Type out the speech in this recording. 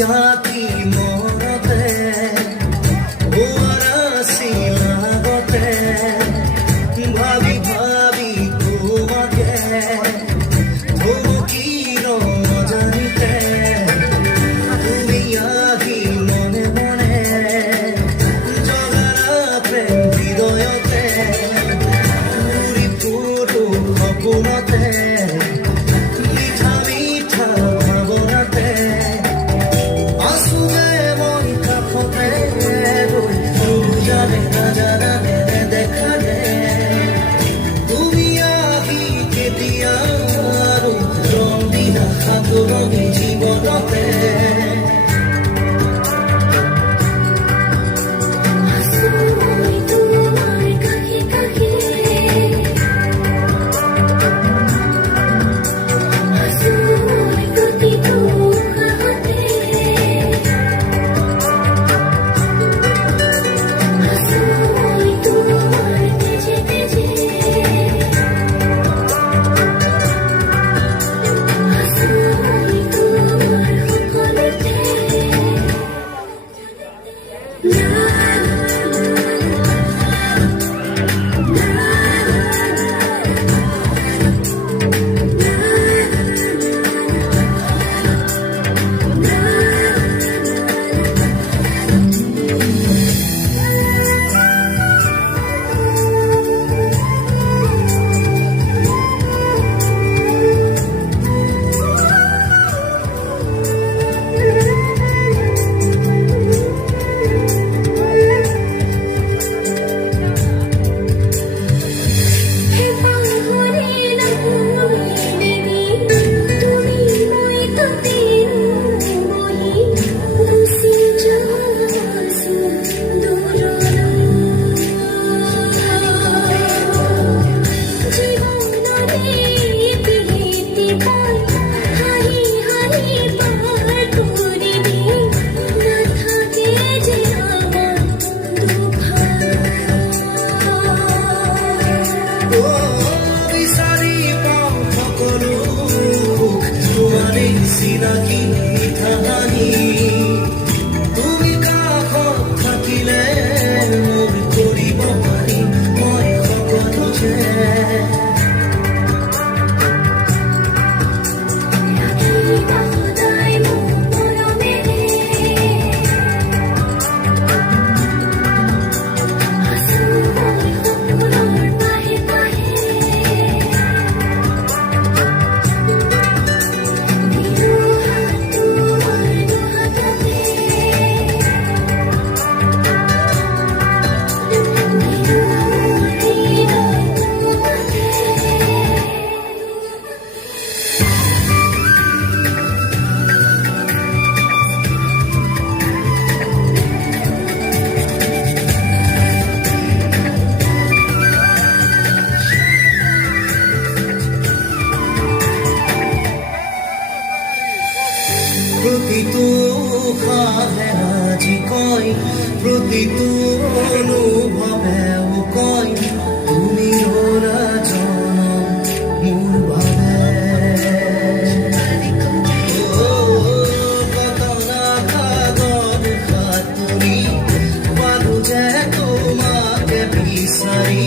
আঁকি মনতে ওয়ারাছি লাগতে ভাবি ভাবি তোমাকে ধমকির জানিতে তুমি আহি মনে মনে জগারা প্রেম হৃদয়তে পুরি পুরো সপোনতে মিঠা মিঠা ভাবনাতে আসুবে মন কাষতে জানে না জানানে দেখালে তুমি আহি কেতিয়া আৰু ৰঙিনা সাগৰণী জীৱনতে চিনাকি মিঠাহানি তুমি কাষত থাকিলে মোৰ কৰিব পাৰি মই সকলো যে প্ৰতিটো উশাহে আজি কয় প্ৰতিটো অনুভৱেও কয় তুমি ধৰা জনম মোৰ বাবে কতনা সাগৰ সাঁতুৰি পালো যে তোমাকে বিচাৰি